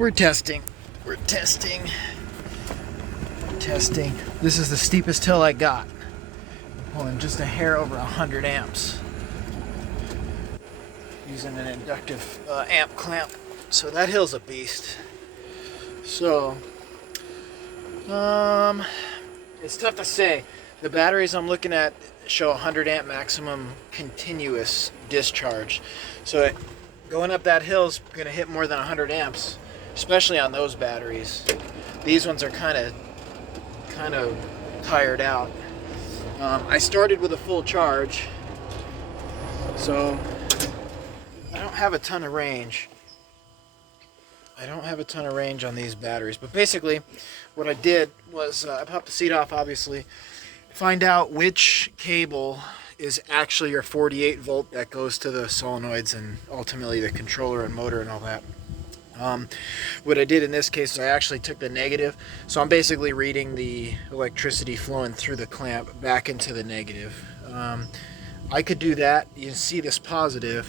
We're testing. We're testing. Testing. This is the steepest hill I got. Pulling just a hair over 100 amps. Using an inductive amp clamp. So that hill's a beast. So, it's tough to say. The batteries I'm looking at show 100 amp maximum continuous discharge. So going up that hill is going to hit more than 100 amps, especially on those batteries. These ones are kind of tired out. I started with a full charge, so I don't have a ton of range. On these batteries, but basically what I did was I popped the seat off, obviously, find out which cable is actually your 48 volt that goes to the solenoids and ultimately the controller and motor and all that. What I did in this case is I actually took the negative, so I'm basically reading the electricity flowing through the clamp back into the negative. I could do that. You can see this positive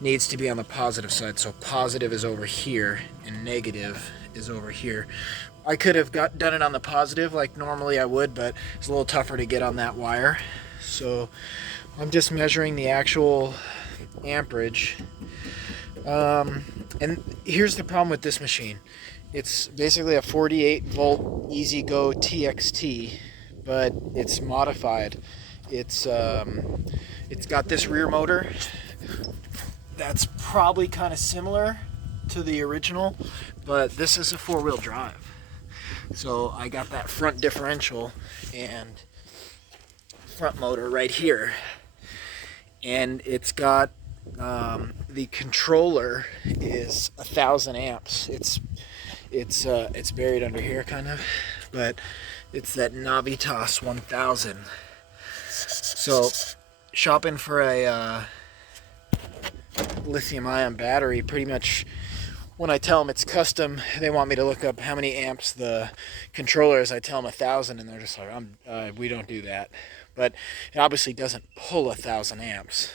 needs to be on the positive side, so positive is over here and negative is over here. I could have done it on the positive like normally I would, but it's a little tougher to get on that wire. So I'm just measuring the actual amperage. And here's the problem with this machine. It's basically a 48 volt Easy Go TXT, but it's modified. It's got this rear motor that's probably kind of similar to the original, but this is a four-wheel drive. So I got that front differential and front motor right here, and it's got the controller is 1,000 amps. It's buried under here kind of, but it's that Navitas 1000. So shopping for a lithium-ion battery, pretty much when I tell them it's custom, they want me to look up how many amps the controller is. I tell them 1,000, and they're just like, we don't do that. But it obviously doesn't pull 1,000 amps,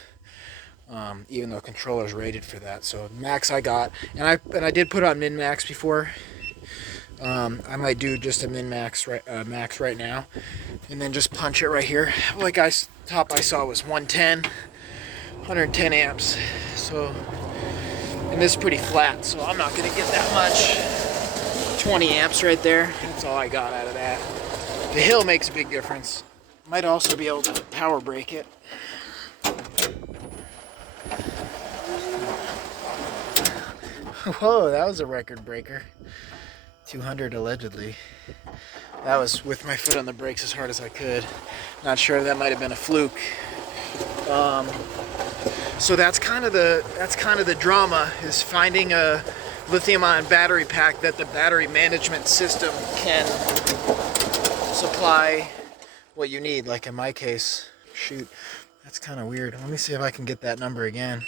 even though controller's rated for that. So max I got, and I did put on min max before. I might do just a min max max right now, and then just punch it right here. Like top I saw was 110 amps. So, and this is pretty flat, so I'm not going to get that much. 20 amps right there. That's all I got out of that. The hill makes a big difference. Might also be able to power brake it. Whoa, that was a record breaker. 200 allegedly. That was with my foot on the brakes as hard as I could. Not sure, that might have been a fluke. So that's kind of the drama, is finding a lithium-ion battery pack that the battery management system can supply what you need. Like in my case, shoot, that's kind of weird. Let me see if I can get that number again.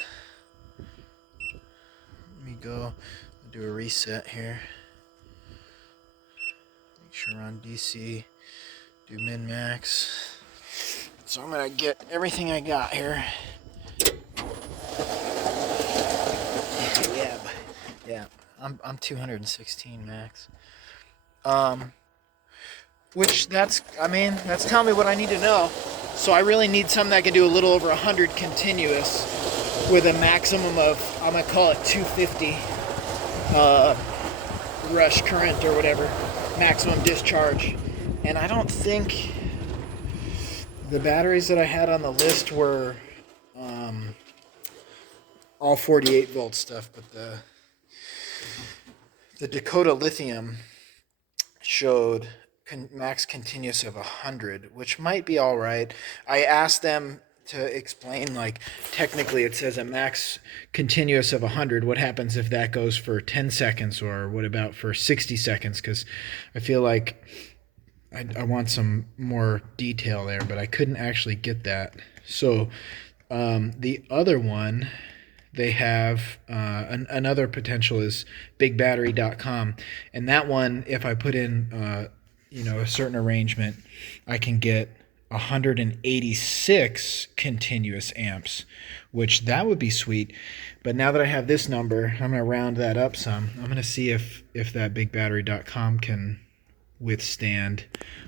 Let me go do a reset here. Make sure we're on DC. Do min max. So I'm gonna get everything I got here. Yeah, I'm 216 max. Which that's telling me what I need to know. So I really need something that can do a little over 100 continuous with a maximum of, I'm gonna call it 250 rush current or whatever, maximum discharge. And I don't think the batteries that I had on the list were all 48 volt stuff, but the Dakota Lithium showed max continuous of 100, which might be all right. I asked them to explain, like, technically it says a max continuous of 100. What happens if that goes for 10 seconds, or what about for 60 seconds? Because I feel like I want some more detail there, but I couldn't actually get that. So the other one they have, another potential is bigbattery.com, and that one, if I put in a certain arrangement, I can get 186 continuous amps, which that would be sweet. But now that I have this number, I'm going to round that up some. I'm going to see if that bigbattery.com can withstand,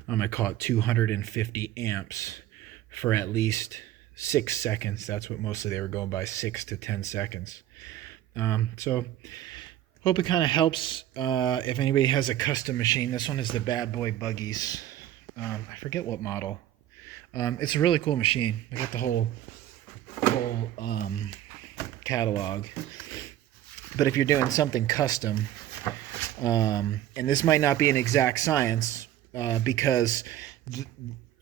I'm going to call it 250 amps for at least 6 seconds. That's what mostly they were going by, 6 to 10 seconds. So hope it kind of helps if anybody has a custom machine. This one is the Boy Buggies. I forget what model. It's a really cool machine. I got the whole catalog. But if you're doing something custom, and this might not be an exact science, because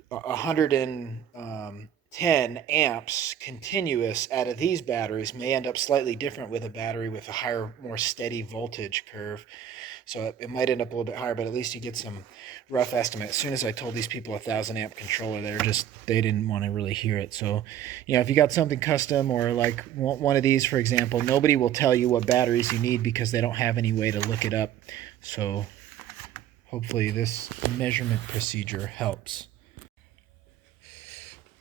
110 amps continuous out of these batteries may end up slightly different with a battery with a higher, more steady voltage curve. So it might end up a little bit higher, but at least you get some rough estimate. As soon as I told these people 1,000 amp controller, they didn't want to really hear it. So, if you got something custom, or like one of these, for example, nobody will tell you what batteries you need because they don't have any way to look it up. So hopefully this measurement procedure helps.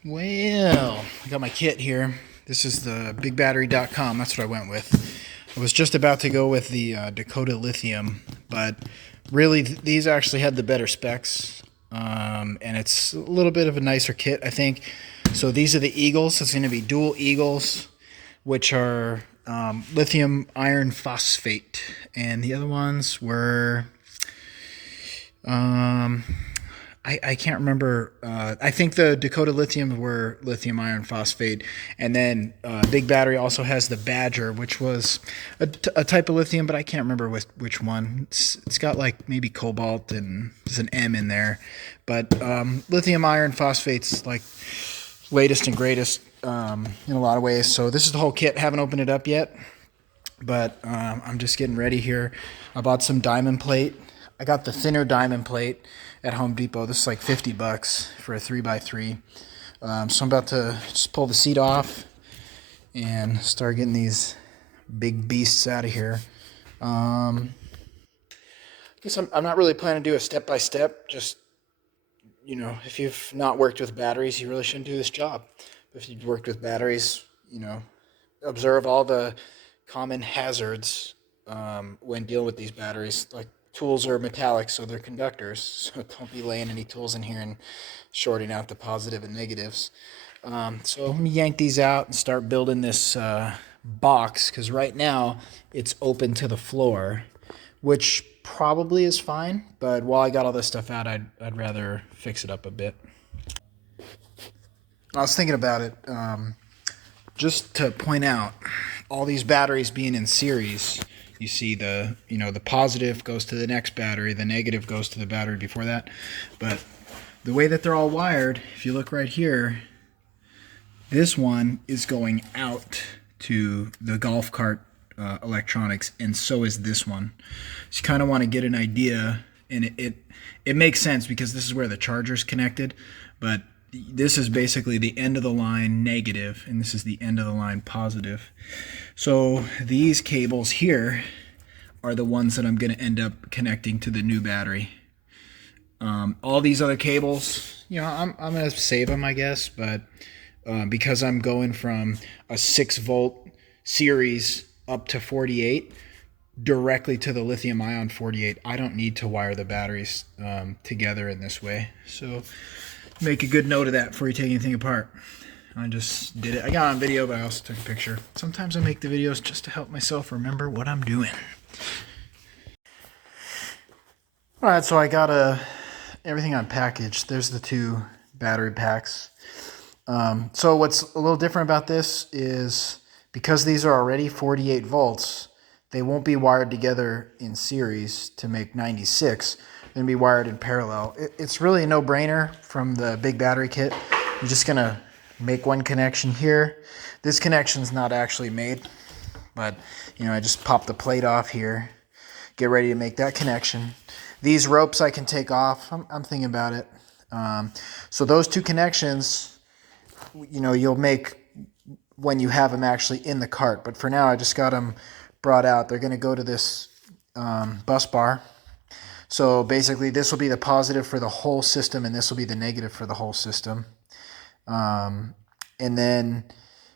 Well, I got my kit here. This is the bigbattery.com. That's what I went with. I was just about to go with the Dakota Lithium, but really these actually had the better specs, and it's a little bit of a nicer kit, I think. So these are the Eagles. It's going to be dual Eagles, which are lithium iron phosphate, and the other ones were I can't remember. I think the Dakota Lithium were lithium iron phosphate, and then Big Battery also has the Badger, which was a type of lithium, but I can't remember which one. It's got like maybe cobalt and there's an M in there, but lithium iron phosphate's like latest and greatest in a lot of ways. So this is the whole kit. Haven't opened it up yet, but I'm just getting ready here. I bought some diamond plate. I got the thinner diamond plate at Home Depot. This is like $50 for a 3x3. So I'm about to just pull the seat off and start getting these big beasts out of here. I guess I'm not really planning to do a step-by-step. Just, if you've not worked with batteries, you really shouldn't do this job. But if you've worked with batteries, observe all the common hazards when dealing with these batteries. Like, tools are metallic, so they're conductors. So don't be laying any tools in here and shorting out the positive and negatives. So let me yank these out and start building this box, because right now it's open to the floor, which probably is fine. But while I got all this stuff out, I'd rather fix it up a bit. I was thinking about it, just to point out, all these batteries being in series. You see the positive goes to the next battery, the negative goes to the battery before that. But the way that they're all wired, if you look right here, this one is going out to the golf cart electronics, and so is this one. So you kind of want to get an idea, and it makes sense because this is where the charger's connected, but this is basically the end of the line negative, and this is the end of the line positive. So these cables here are the ones that I'm going to end up connecting to the new battery. All these other cables, I'm going to save them, I guess, but because I'm going from a 6-volt series up to 48 directly to the lithium ion 48, I don't need to wire the batteries together in this way. So make a good note of that before you take anything apart. I just did it. I got on video, but I also took a picture. Sometimes I make the videos just to help myself remember what I'm doing. All right, so I got everything unpackaged. There's the 2 battery packs. So what's a little different about this is because these are already 48 volts, they won't be wired together in series to make 96. They're going to be wired in parallel. It's really a no-brainer from the big battery kit. You're just going to make one connection here. This connection's not actually made, but I just pop the plate off here, get ready to make that connection. These ropes I can take off. I'm thinking about it. So those 2 connections, you'll make when you have them actually in the cart. But for now, I just got them brought out. They're going to go to this bus bar. So basically this will be the positive for the whole system and this will be the negative for the whole system. And then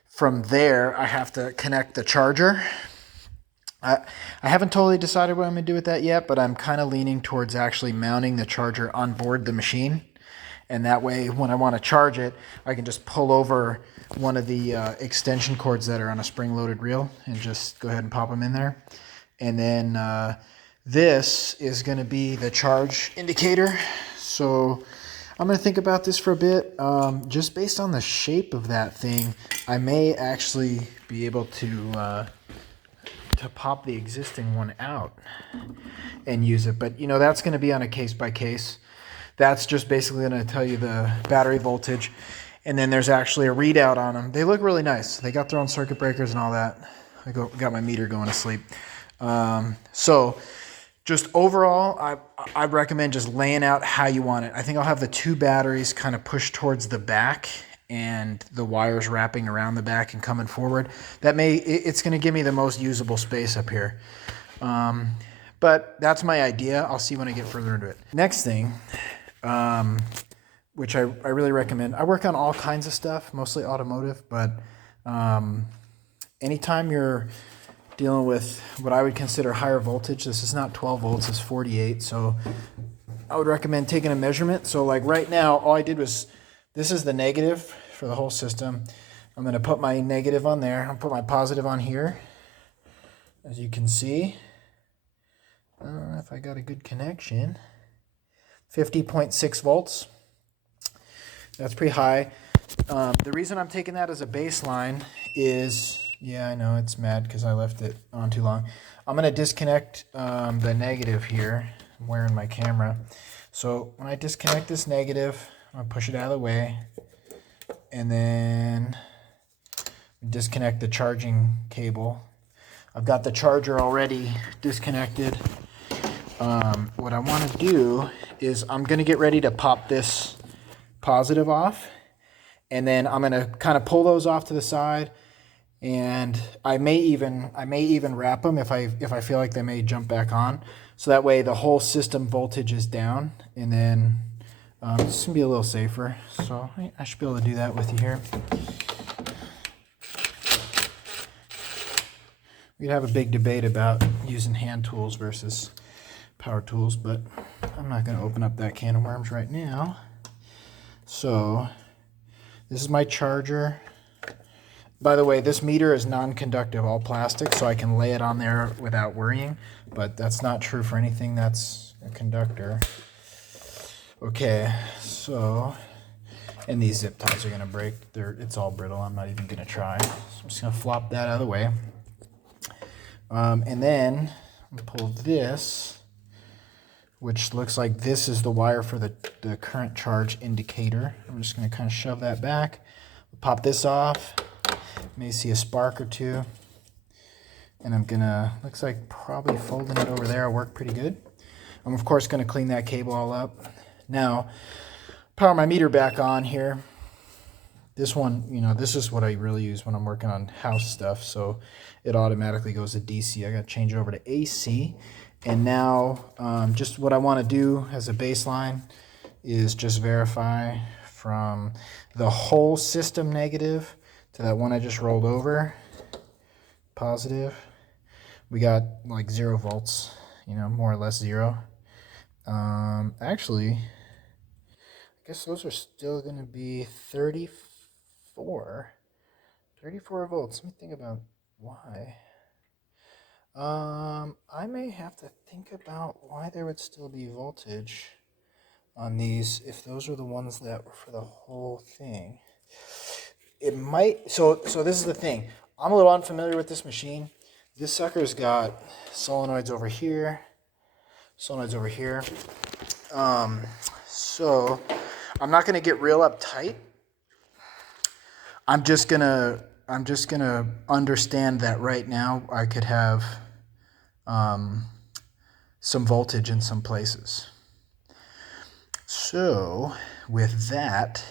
from there, I have to connect the charger. I haven't totally decided what I'm going to do with that yet, but I'm kind of leaning towards actually mounting the charger on board the machine. And that way, when I want to charge it, I can just pull over one of the extension cords that are on a spring-loaded reel and just go ahead and pop them in there. And then this is going to be the charge indicator. So I'm going to think about this for a bit. Just based on the shape of that thing, I may actually be able to pop the existing one out and use it. But, you know, that's going to be on a case by case. That's just basically going to tell you the battery voltage. And then there's actually a readout on them. They look really nice. They got their own circuit breakers and all that. I got my meter going to sleep. So just overall, I recommend just laying out how you want it. I think I'll have the two batteries kind of pushed towards the back and the wires wrapping around the back and coming forward. It's going to give me the most usable space up here. But that's my idea. I'll see when I get further into it. Next thing, which I really recommend. I work on all kinds of stuff, mostly automotive, but anytime you're dealing with what I would consider higher voltage, this is not 12 volts, it's 48. So I would recommend taking a measurement. So like right now, all I did was, this is the negative for the whole system. I'm going to put my negative on there. I'll put my positive on here. As you can see, I don't know if I got a good connection. 50.6 volts. That's pretty high. The reason I'm taking that as a baseline is, yeah, I know it's mad because I left it on too long. I'm going to disconnect the negative here. I'm wearing my camera. So when I disconnect this negative, I'm going to push it out of the way. And then disconnect the charging cable. I've got the charger already disconnected. What I want to do is I'm going to get ready to pop this positive off. And then I'm going to kind of pull those off to the side. And I may even wrap them if I feel like they may jump back on. So that way the whole system voltage is down. And then it's going to be a little safer. So I should be able to do that with you here. We'd have a big debate about using hand tools versus power tools, but I'm not going to open up that can of worms right now. So this is my charger. By the way, this meter is non-conductive, all plastic, so I can lay it on there without worrying, but that's not true for anything that's a conductor. Okay, so, and these zip ties are going to break. It's all brittle. I'm not even going to try. So I'm just going to flop that out of the way. And then I'm going to pull this, which looks like this is the wire for the current charge indicator. I'm just going to kind of shove that back. Pop this off. May see a spark or two. And I'm going to, looks like probably folding it over there will work pretty good. I'm of course going to clean that cable all up. Now, power my meter back on here. This one, you know, this is what I really use when I'm working on house stuff. So it automatically goes to DC. I got to change it over to AC. And now just what I want to do as a baseline is just verify from the whole system negative to that one I just rolled over, positive. We got like 0 volts, you know, more or less 0. Actually, I guess those are still going to be 34 volts. Let me think about why. I may have to think about why there would still be voltage on these if those were the ones that were for the whole thing. It might, so this is the thing. I'm a little unfamiliar with this machine. This sucker's got solenoids over here, solenoids over here. So I'm not gonna get real uptight. I'm just gonna understand that right now I could have some voltage in some places. So with that,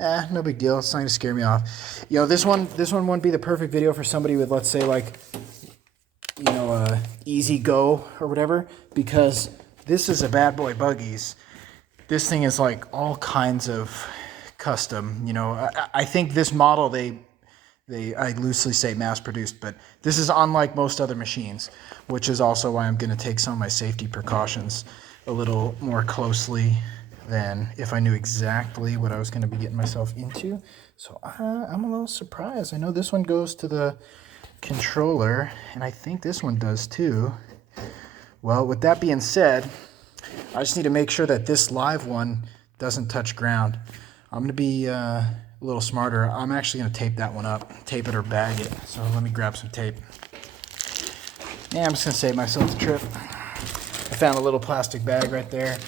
no big deal. It's not going to scare me off. You know, this one wouldn't be the perfect video for somebody with, let's say, like, you know, easy go or whatever, because This is a Bad Boy Buggies. This thing is like all kinds of custom. You know, I think this model I loosely say mass produced, but this is unlike most other machines, which is also why I'm going to take some of my safety precautions a little more closely than if I knew exactly what I was going to be getting myself into. So I'm a little surprised. I know this one goes to the controller, and I think this one does too. Well, with that being said, I just need to make sure that this live one doesn't touch ground. I'm going to be a little smarter. I'm actually going to tape that one up, tape it or bag it. So let me grab some tape. Yeah, I'm just going to save myself the trip. I found a little plastic bag right there.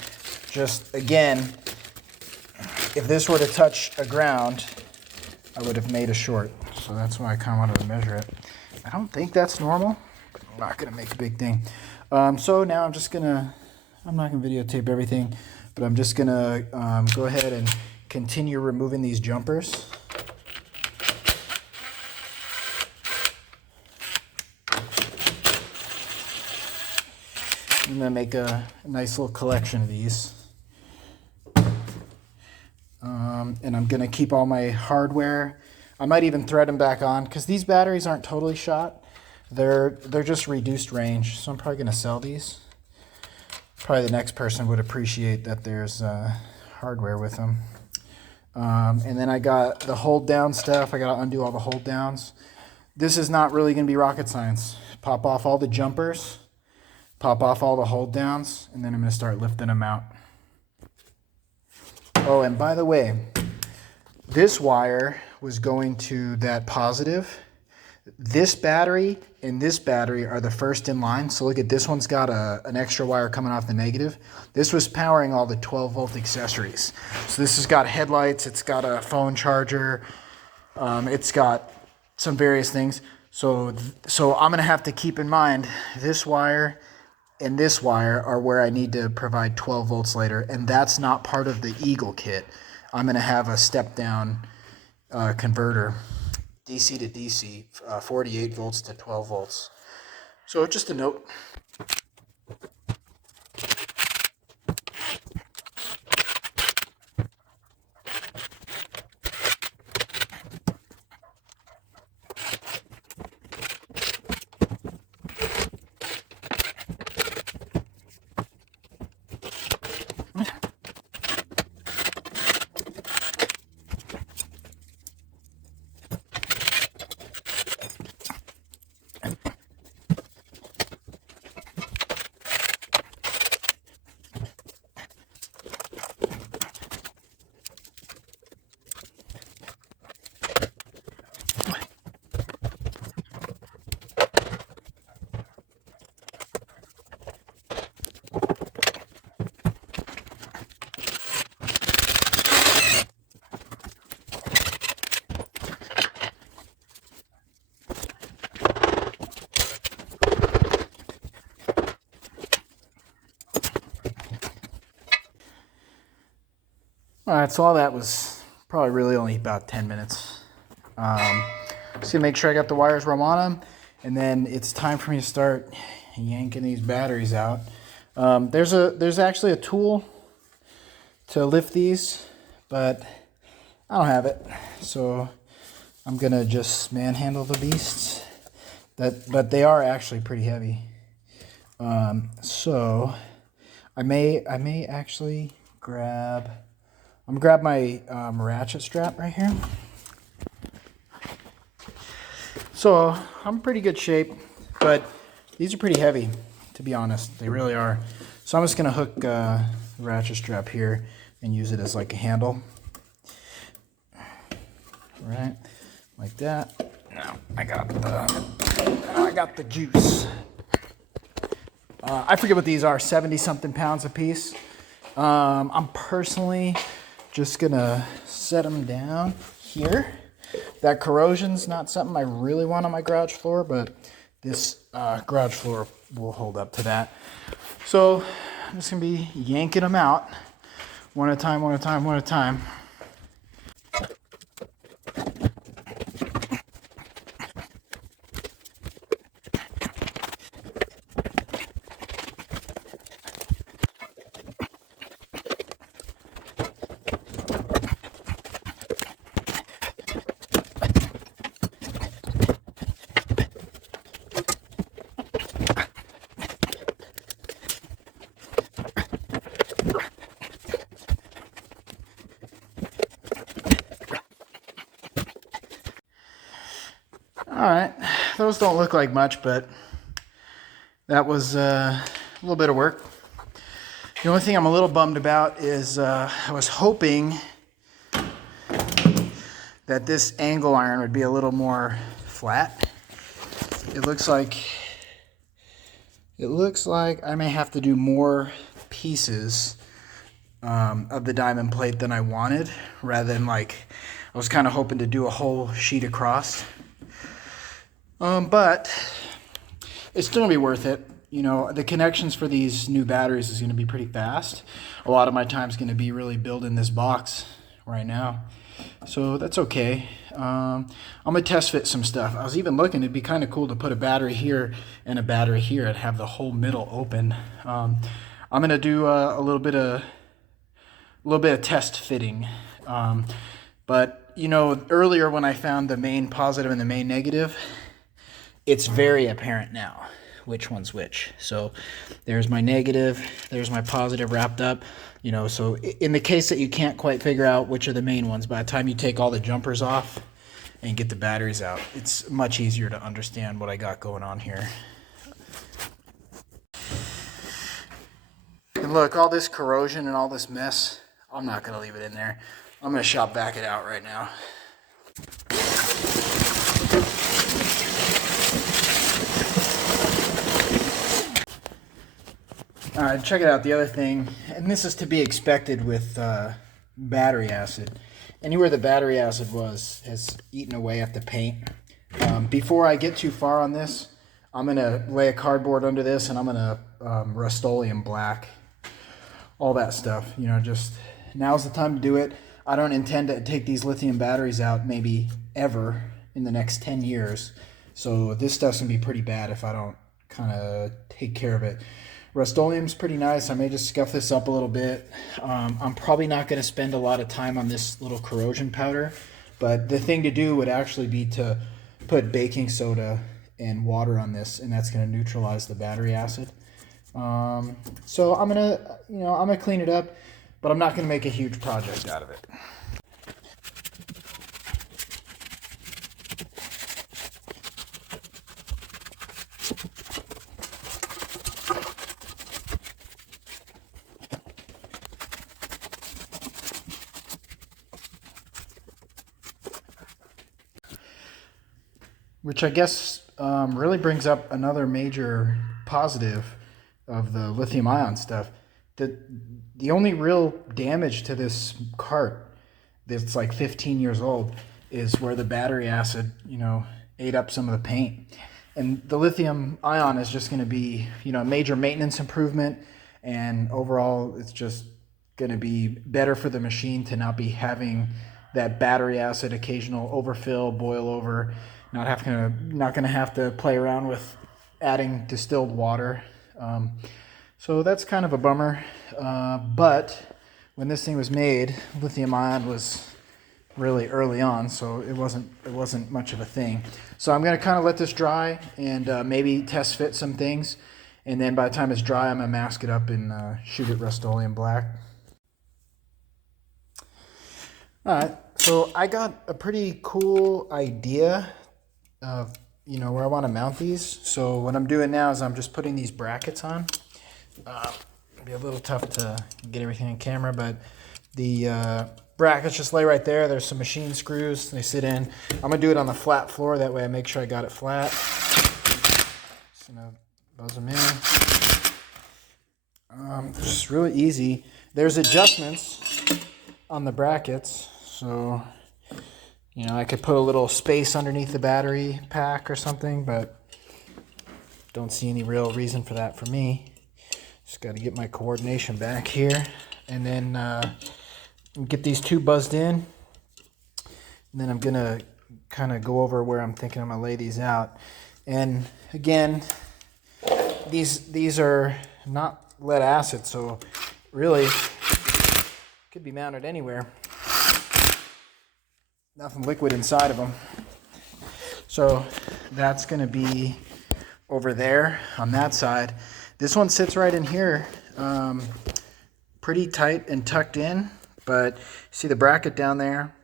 Just, again, if this were to touch a ground, I would have made a short. So that's why I kind of wanted to measure it. I don't think that's normal. I'm not going to make a big thing. So now I'm not going to videotape everything, but I'm just going to go ahead and continue removing these jumpers. I'm going to make a nice little collection of these. And I'm going to keep all my hardware. I might even thread them back on because these batteries aren't totally shot. They're just reduced range, so I'm probably going to sell these. Probably the next person would appreciate that there's hardware with them. And then I got the hold down stuff. I got to undo all the hold downs. This is not really going to be rocket science. Pop off all the jumpers, pop off all the hold downs, and then I'm going to start lifting them out. Oh, and by the way, this wire was going to that positive. This battery and this battery are the first in line. So look at this one's got an extra wire coming off the negative. This was powering all the 12-volt accessories. So this has got headlights. It's got a phone charger. It's got some various things. So I'm going to have to keep in mind this wire and this wire are where I need to provide 12 volts later. And that's not part of the Eagle kit. I'm going to have a step-down converter. DC to DC, 48 volts to 12 volts. So just a note. All right, so all that was probably really only about 10 minutes. Just gonna make sure I got the wires where I want them, and then it's time for me to start yanking these batteries out. There's actually a tool to lift these, but I don't have it, so I'm gonna just manhandle the beasts. But they are actually pretty heavy. So I may actually grab. I'm gonna grab my ratchet strap right here. So I'm in pretty good shape, but these are pretty heavy, to be honest. They really are. So I'm just gonna hook the ratchet strap here and use it as like a handle. All right, like that. Now I got the juice. I forget what these are, 70-something pounds a piece. I'm personally just gonna set them down here. That corrosion's not something I really want on my garage floor, but this garage floor will hold up to that. So I'm just gonna be yanking them out one at a time, one at a time, one at a time. those don't look like much, but that was a little bit of work. The only thing I'm a little bummed about is I was hoping that this angle iron would be a little more flat. It looks like I may have to do more pieces of the diamond plate than I wanted, rather than like I was kind of hoping to do a whole sheet across. But it's still gonna be worth it. You know, the connections for these new batteries is gonna be pretty fast. A lot of my time is gonna be really building this box right now, so that's okay. I'm gonna test fit some stuff. I was even looking, it'd be kind of cool to put a battery here and a battery here and have the whole middle open. I'm gonna do a little bit of test fitting. But you know, earlier when I found the main positive and the main negative, it's very apparent now which one's which. So there's my negative, there's my positive wrapped up. You know, so in the case that you can't quite figure out which are the main ones, by the time you take all the jumpers off and get the batteries out, it's much easier to understand what I got going on here. And look, all this corrosion and all this mess, I'm not gonna leave it in there. I'm gonna shop vac it out right now. All right, check it out. The other thing, and this is to be expected with battery acid. Anywhere the battery acid has eaten away at the paint. Before I get too far on this, I'm gonna lay a cardboard under this, and I'm gonna Rust-Oleum black, all that stuff. You know, just now's the time to do it. I don't intend to take these lithium batteries out maybe ever in the next 10 years. So this stuff's gonna be pretty bad if I don't kind of take care of it. Rust-Oleum's pretty nice. I may just scuff this up a little bit. I'm probably not going to spend a lot of time on this little corrosion powder, but the thing to do would actually be to put baking soda and water on this, and that's going to neutralize the battery acid. So I'm gonna clean it up, but I'm not going to make a huge project out of it. Which I guess really brings up another major positive of the lithium ion stuff. The only real damage to this cart that's like 15 years old is where the battery acid, you know, ate up some of the paint. And the lithium ion is just going to be, you know, a major maintenance improvement, and overall it's just going to be better for the machine to not be having that battery acid occasional overfill, boil over. Not going to have to play around with adding distilled water. So that's kind of a bummer. But when this thing was made, lithium ion was really early on, so it wasn't much of a thing. So I'm going to kind of let this dry and maybe test fit some things. And then by the time it's dry, I'm going to mask it up and shoot it Rust-Oleum black. All right, so I got a pretty cool idea of, you know, where I want to mount these. So what I'm doing now is I'm just putting these brackets on. It'll be a little tough to get everything on camera, but the brackets just lay right there. There's some machine screws they sit in. I'm gonna do it on the flat floor, that way I make sure I got it flat. Just gonna buzz them in. It's just really easy. There's adjustments on the brackets, so you know, I could put a little space underneath the battery pack or something, but don't see any real reason for that for me. Just got to get my coordination back here, and then get these two buzzed in. And then I'm going to kind of go over where I'm thinking I'm going to lay these out. And again, these are not lead acid, so really could be mounted anywhere. Nothing liquid inside of them. So that's going to be over there on that side. This one sits right in here, pretty tight and tucked in, but see the bracket down there?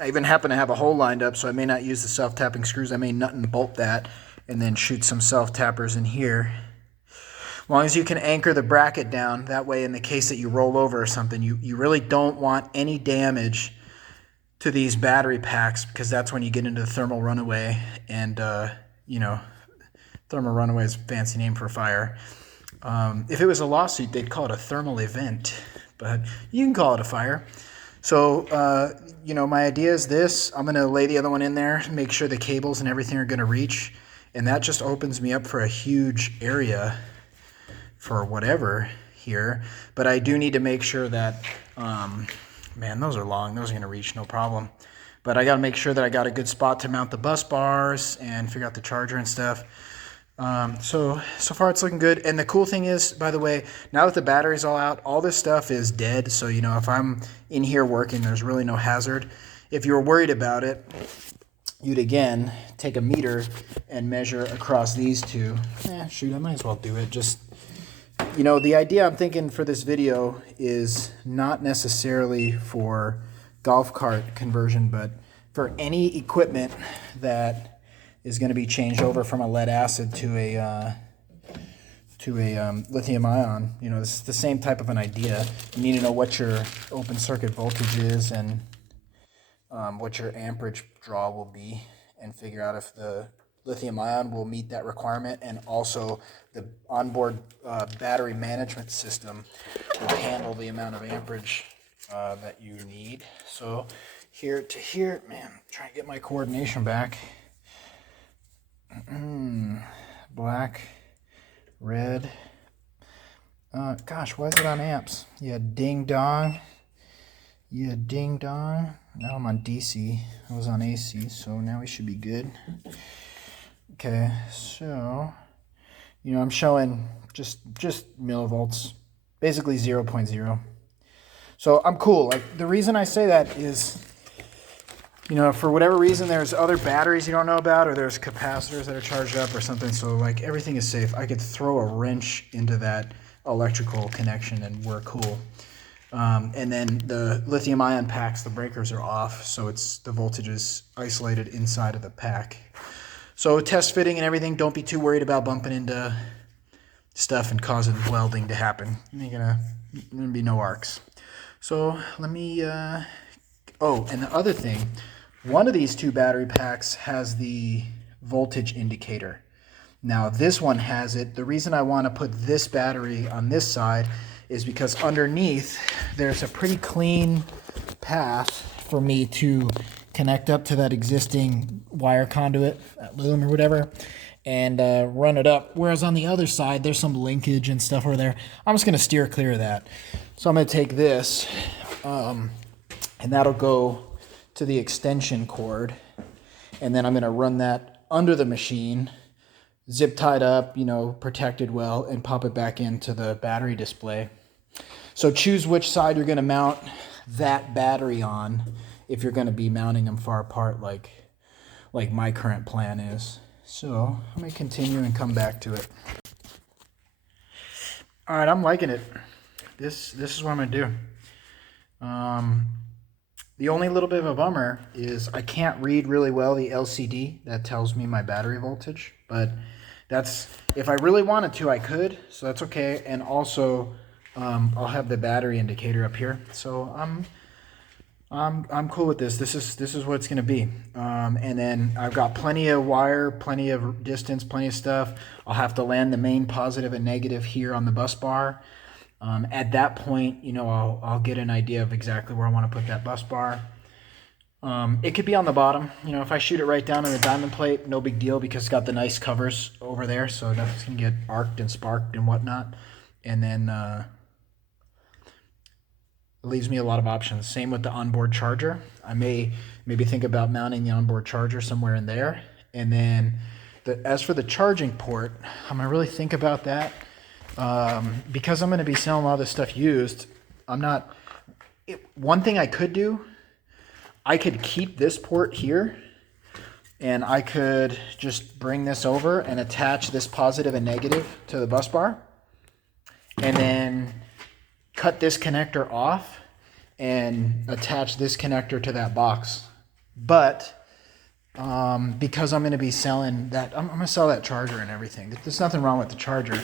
I even happen to have a hole lined up, so I may not use the self-tapping screws. I may nut and bolt that and then shoot some self-tappers in here. As long as you can anchor the bracket down, that way in the case that you roll over or something, you really don't want any damage to these battery packs, because that's when you get into the thermal runaway. And, you know, thermal runaway is a fancy name for fire. If it was a lawsuit, they'd call it a thermal event, but you can call it a fire. So, you know, my idea is this. I'm going to lay the other one in there, make sure the cables and everything are going to reach, and that just opens me up for a huge area for whatever here. But I do need to make sure that, man, those are long. Those are going to reach no problem. But I got to make sure that I got a good spot to mount the bus bars and figure out the charger and stuff. So far it's looking good. And the cool thing is, by the way, now that the battery's all out, all this stuff is dead. So, you know, if I'm in here working, there's really no hazard. If you were worried about it, you'd again take a meter and measure across these two. Shoot, I might as well do it. Just, you know, the idea I'm thinking for this video is not necessarily for golf cart conversion, but for any equipment that is going to be changed over from a lead acid to a lithium ion. You know, it's the same type of an idea. You need to know what your open circuit voltage is and what your amperage draw will be, and figure out if the lithium ion will meet that requirement, and also the onboard battery management system will handle the amount of amperage that you need. So here to here, man, trying to get my coordination back. Black, red. Gosh, why is it on amps? Yeah, ding dong. Yeah, ding dong. Now I'm on DC. I was on AC, so now we should be good. Okay, so, you know, I'm showing just millivolts, basically 0.0. So I'm cool. Like, the reason I say that is, you know, for whatever reason, there's other batteries you don't know about, or there's capacitors that are charged up or something. So, like, everything is safe. I could throw a wrench into that electrical connection and we're cool. And then the lithium ion packs, the breakers are off, so the voltage is isolated inside of the pack. So test fitting and everything, don't be too worried about bumping into stuff and causing welding to happen. There's gonna be no arcs. So let me, oh, and the other thing, one of these two battery packs has the voltage indicator. Now this one has it. The reason I want to put this battery on this side is because underneath there's a pretty clean path for me to connect up to that existing wire conduit, that loom or whatever, and run it up. Whereas on the other side, there's some linkage and stuff over there. I'm just going to steer clear of that. So I'm going to take this, and that'll go to the extension cord, and then I'm going to run that under the machine, zip tied up, you know, protected well, and pop it back into the battery display. So choose which side you're going to mount that battery on if you're going to be mounting them far apart like my current plan is. So I'm going to continue and come back to it. All right, I'm liking it. This is what I'm going to do. The only little bit of a bummer is I can't read really well the LCD that tells me my battery voltage, but that's, if I really wanted to, I could, so that's okay. And also, I'll have the battery indicator up here, so I'm cool with this. This is what it's going to be. And then I've got plenty of wire, plenty of distance, plenty of stuff. I'll have to land the main positive and negative here on the bus bar. At that point, you know, I'll get an idea of exactly where I want to put that bus bar. It could be on the bottom. You know, if I shoot it right down on the diamond plate, no big deal, because it's got the nice covers over there, so nothing's going to get arced and sparked and whatnot. And then it leaves me a lot of options. Same with the onboard charger. I may maybe think about mounting the onboard charger somewhere in there. And then as for the charging port, I'm going to really think about that. Because I'm going to be selling all this stuff used, one thing I could do, I could keep this port here, and I could just bring this over and attach this positive and negative to the bus bar, and then cut this connector off and attach this connector to that box. But because I'm going to be selling that. I'm going to sell that charger and everything. There's nothing wrong with the charger.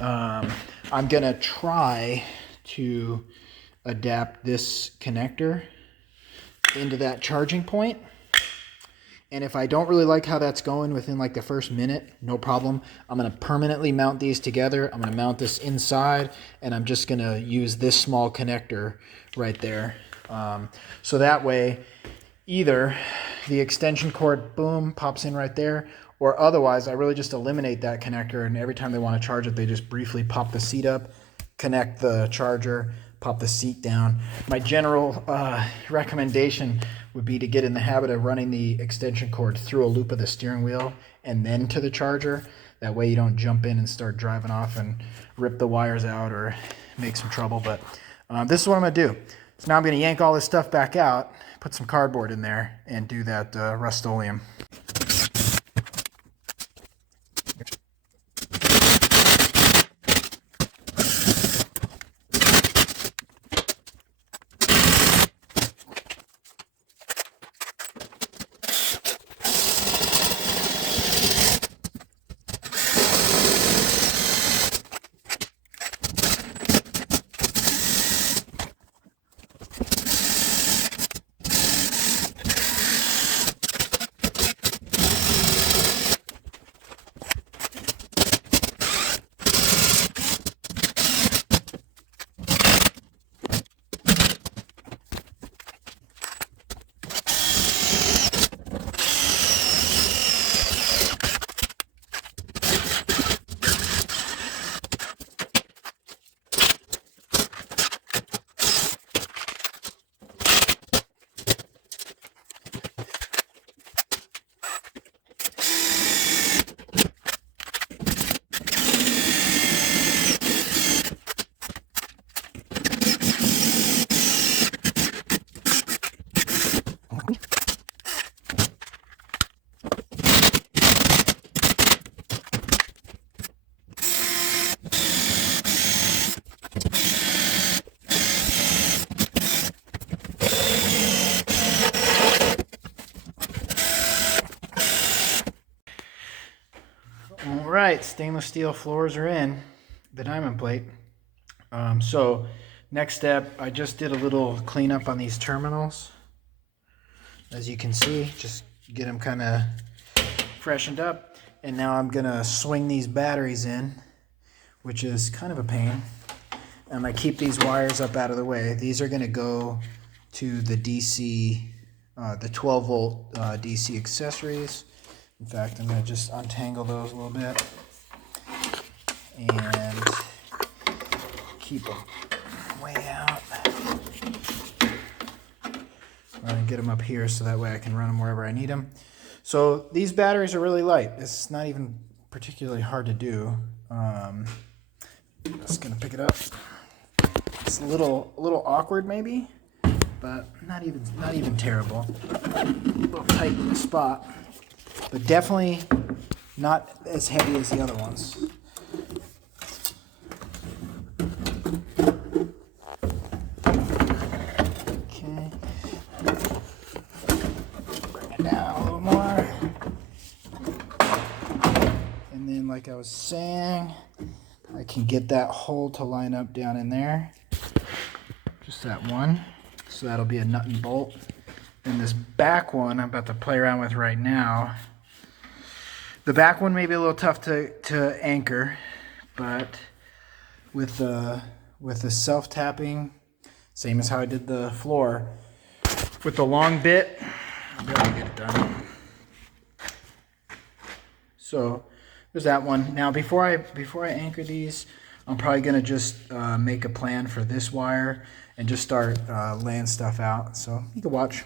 I'm going to try to adapt this connector into that charging point. And if I don't really like how that's going within like the first minute, no problem. I'm going to permanently mount these together. I'm going to mount this inside, and I'm just going to use this small connector right there. So that way, either the extension cord, boom, pops in right there, or otherwise I really just eliminate that connector, and every time they want to charge it, they just briefly pop the seat up, connect the charger, pop the seat down. My general recommendation would be to get in the habit of running the extension cord through a loop of the steering wheel and then to the charger. That way you don't jump in and start driving off and rip the wires out or make some trouble. But this is what I'm going to do. So now I'm going to yank all this stuff back out, put some cardboard in there, and do that Rust-Oleum. Alright, stainless steel floors are in, the diamond plate. So next step, I just did a little cleanup on these terminals. As you can see, just get them kind of freshened up. And now I'm going to swing these batteries in, which is kind of a pain. And I keep these wires up out of the way. These are going to go to the DC, the 12 volt DC accessories. In fact, I'm going to just untangle those a little bit and keep them way out. I'm going to get them up here so that way I can run them wherever I need them. So these batteries are really light. It's not even particularly hard to do. I'm just going to pick it up. It's a little awkward maybe, but not even terrible. A little tight in the spot. But definitely not as heavy as the other ones. Okay. Bring it down a little more. And then, like I was saying, I can get that hole to line up down in there. Just that one. So that'll be a nut and bolt. And this back one I'm about to play around with right now. The back one may be a little tough to anchor, but with the self-tapping, same as how I did the floor, with the long bit, I'll be able to get it done. So there's that one. Now before I anchor these, I'm probably gonna just make a plan for this wire and just start laying stuff out. So you can watch.